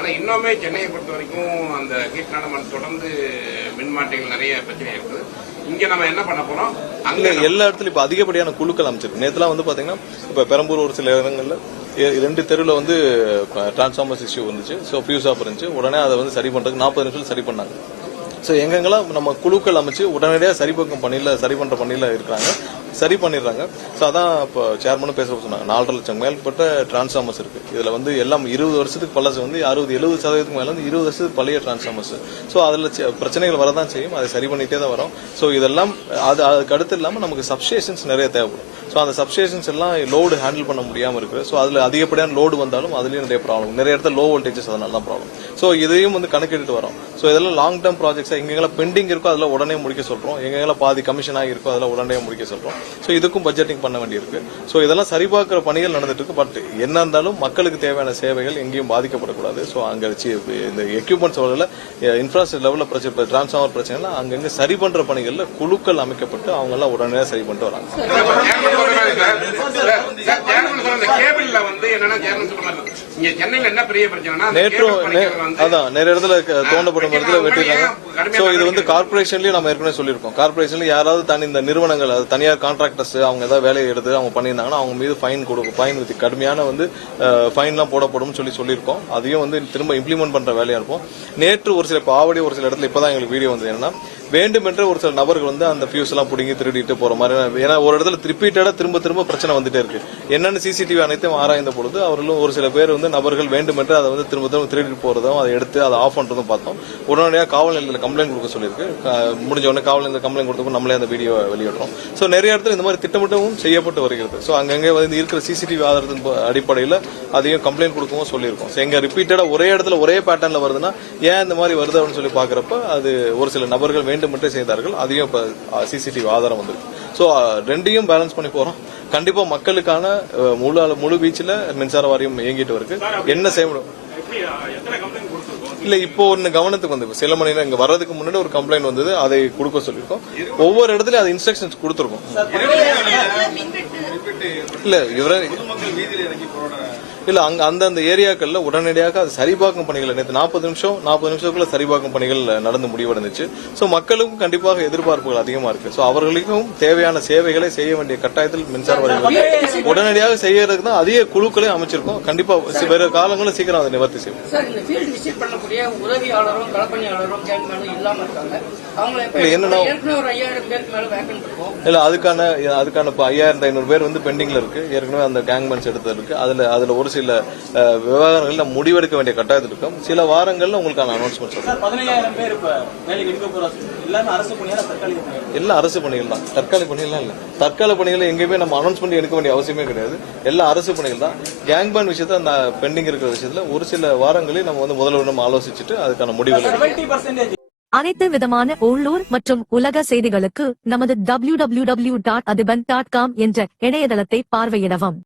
ஆனா இன்னுமே சென்னையை பொறுத்த வரைக்கும் அந்த கீழ்நாடமன் தொடர்ந்து மின்மாற்றிகள் நிறைய பிரச்சனை இருக்குது. இங்க நம்ம என்ன பண்ண போறோம், அங்க எல்லா இடத்துலயும் இப்ப அதிகப்படியான குழுக்கள் அமைச்சிருக்கு. நேற்றுலாம் வந்து பாத்தீங்கன்னா இப்ப பெரம்பூர் ஒரு சில இடங்கள்ல 2 தெருவில் வந்து டிரான்ஸ்ஃபார்மர்ஸ் இஷ்யூ வந்துச்சு. ஸோ ஃபியூஸ் ஆஃப் இருந்துச்சு. உடனே அதை வந்து சரி பண்றதுக்கு 40 நிமிஷம் சரி பண்ணாங்க. ஸோ எங்கெங்கெல்லாம் நம்ம குழுக்கள் அமைச்சு உடனடியாக சரி பண்ற பணியில இருக்கிறாங்க, சரி பண்ணிடுறாங்க. ஸோ அதான் இப்போ சேர்மனும் பேச சொன்னாங்க. 4.5 லட்சம் மேற்பட்ட டிரான்ஸ்ஃபார்மர்ஸ் இருக்கு. இதுல வந்து எல்லாம் 20 வருஷத்துக்கு பழசு வந்து 60-70% மேல வந்து 20 வருஷத்துக்கு பழைய டிரான்ஸ்ஃபார்மர்ஸ். ஸோ அதுல பிரச்சனைகள் வரதான் செய்யும். அதை சரி பண்ணிட்டே தான் வரும். ஸோ இதெல்லாம் அதுக்கு அடுத்து இல்லாம நமக்கு சப்ஸ்டேஷன்ஸ் நிறைய தேவைப்படும். ஸோ அந்த சப்ஸ்டேஷன்ஸ் எல்லாம் லோடு ஹேண்டில் பண்ண முடியாம இருக்கு. ஸோ அதுல அதிகப்படியான லோடு வந்தாலும் அதுலயும் நிறைய ப்ராப்ளம், நிறைய இடத்துல லோ வோல்டேஜஸ், அதனால தான் ப்ராப்ளம். ஸோ இதையும் வந்து கணக்கிட்டு வரோம். ஸோ இதெல்லாம் லாங் டேர்ம் ப்ராஜெக்ட்ஸ். எங்கெல்லாம் பெண்டிங் இருக்கோ அதில் உடனே முடிக்க சொல்றோம். எங்கெல்லாம் பாதி கமிஷன் ஆகிருக்கோ அதில் உடனே முடிக்க சொல்றோம். ஸோ இதுக்கும் பட்ஜெட்டிங் பண்ண வேண்டியிருக்கு. ஸோ இதெல்லாம் சரிபார்க்கிற பணிகள் நடந்துட்டு இருக்கு. பட் என்ன இருந்தாலும் மக்களுக்கு தேவையான சேவைகள் எங்கேயும் பாதிக்கப்படக்கூடாது. ஸோ அங்க இந்த எக்யூப்மெண்ட்ஸ் இன்ஃப்ராஸ்ட்ரக்சர் லெவலில் பிரச்சனை, டிரான்ஸ்ஃபார்மர் பிரச்சனை அங்கங்க சரி பண்ற பணிகள்ல குழுக்கள் அமைக்கப்பட்டு அவங்க எல்லாம் உடனே சரி பண்ணிட்டு வராங்க. அதான் நிறைய இடத்துல தோண்டப்படும் இடத்துல வெட்டிடுறாங்க. சோ இது வந்து கார்பரேஷன்லயும் நம்ம ஏற்கனவே சொல்லியிருக்கோம். கார்பரேஷன்ல யாராவது இந்த நிறுவனங்கள், தனியார் கான்ட்ராக்டர்ஸ் அவங்க ஏதாவது வேலையை எடுத்து அவங்க பண்ணியிருந்தாங்கன்னா அவங்க மீது ஃபைன் கொடுக்கும். ஃபைன் வித் கடுமையான வந்து ஃபைன் எல்லாம் போடப்படும் சொல்லியிருக்கோம். அதையும் வந்து திரும்ப இம்ப்ளிமெண்ட் பண்ற வேலையா இருப்போம். நேற்று ஒரு சில ஆவடி ஒரு சில இடத்துல இப்பதான் எங்களுக்கு வீடியோ வந்து என்னன்னா, வேண்டுமென்ற ஒரு சில நபர்கள் வந்து அந்த ஃபியூஸ் எல்லாம் புடுங்கி திருடிட்டு போற மாதிரி. ஏன்னா ஒரு இடத்துல ரிப்பீட்டடா திரும்ப பிரச்சனை வந்துட்டே இருக்கு. என்னன்னு சிசிடிவி அனைத்தும் ஆராய்ந்த பொழுது அவர்களும் ஒரு சில பேர் வந்து நபர்கள் வேண்டுமென்று அதை வந்து திரும்ப திருடிட்டு போறதும் அதை எடுத்து அதை ஆஃப் பண்றதும் பார்த்தோம். உடனடியாக காவல் நிலையத்தில் கம்ப்ளைண்ட் கொடுக்க சொல்லியிருக்கு. முடிஞ்ச உடனே காவல் நிலையத்தில் கம்ப்ளைண்ட் கொடுத்தப்போ நம்மளே அந்த வீடியோ வெளியிடுறோம். ஸோ நிறைய இடத்துல இந்த மாதிரி திட்டமிட்டவும் செய்யப்பட்டு வருகிறது. ஸோ அங்கங்கே வந்து இருக்கிற சிசிடிவி ஆதாரத்தின் அடிப்படையில் அதையும் கம்ப்ளைண்ட் கொடுக்கவும் சொல்லியிருக்கோம். எங்க ரிப்பீட்டடா ஒரே இடத்துல ஒரே பேட்டர்ன்ல வருதுன்னா ஏன் இந்த மாதிரி வருது அப்படின்னு சொல்லி பாக்குறப்ப அது ஒரு சில நபர்கள் வேண்டுமென்றே செய்தார்கள். அதையும் இப்ப சிசிடிவி ஆதாரம் வந்திருக்கு. ஸோ ரெண்டையும் பேலன்ஸ் பண்ணி போறோம். கண்டிப்பா மக்களுக்கான முழு வீச்சில் மின்சார வாரியம் இயங்கிட்டு இருக்கு. என்ன செய்யணும் இல்ல, இப்போ ஒன்னு கவனத்துக்கு வந்து சில மணி நேரம் இங்க வர்றதுக்கு முன்னாடி ஒரு கம்ப்ளைண்ட் வந்தது, அதை கொடுக்க சொல்லிருக்கோம். ஒவ்வொரு இடத்துலயும் அது இன்ஸ்ட்ரக்ஷன்ஸ் கொடுத்துருக்கோம். இல்ல இல்ல அங்க அந்தந்த ஏரியாக்கள்ல உடனடியாக அது சரிபார்க்கும் பணிகள் நேற்று 40 நிமிஷத்துக்குள்ள சரிபார்க்கும் பணிகள் நடந்து முடிவடைந்துச்சு. சோ மக்களுக்கும் கண்டிப்பாக எதிர்பார்ப்புகள் அதிகமா இருக்கு. சோ அவர்களுக்கும் தேவையான சேவைகளை செய்ய வேண்டிய கட்டாயத்தில் மின்சார வாரியம் உடனடியாக செய்யறதுக்கு தான் அதிக குழுக்களை அமைச்சிருக்கோம். கண்டிப்பா வேற காலங்களும் சீக்கிரம் அதை நிவர்த்தி செய்யும். என்னன்னா இல்ல அதுக்கான 5500 பேர் வந்து பெண்டிங்ல இருக்கு. ஏற்கனவே அந்த கேங்மேன்ஸ் எடுத்தது இருக்கு. அதுல ஒரு சில விவகாரங்கள்ல முடிவெடுக்க வேண்டிய கட்டாயத்தில் இருக்கும். சில வாரங்கள்ல உங்களுக்கான அனௌன்ஸ்மெண்ட் எல்லாம் அரசு பணிகள் தான். தற்காலிக பணிகள் இல்ல. தற்காலிக பணிகள் எங்கேயுமே நம்ம அனௌன்ஸ்மெண்ட் எடுக்க வேண்டிய அவசியமே கிடையாது. எல்லாம் அரசு பணிகள் தான். கேங்பேன் விஷயத்த அந்த பெண்டிங் இருக்கிற விஷயத்துல ஒரு சில வாரங்களில் நம்ம வந்து முதல்வரிடம் ஆலோசிச்சுட்டு அதுக்கான முடிவுகள். அனைத்து விதமான உள்ளூர் மற்றும் உலக செய்திகளுக்கு நமது www.adiban.com என்ற இணையதளத்தை பார்வையிடவும்.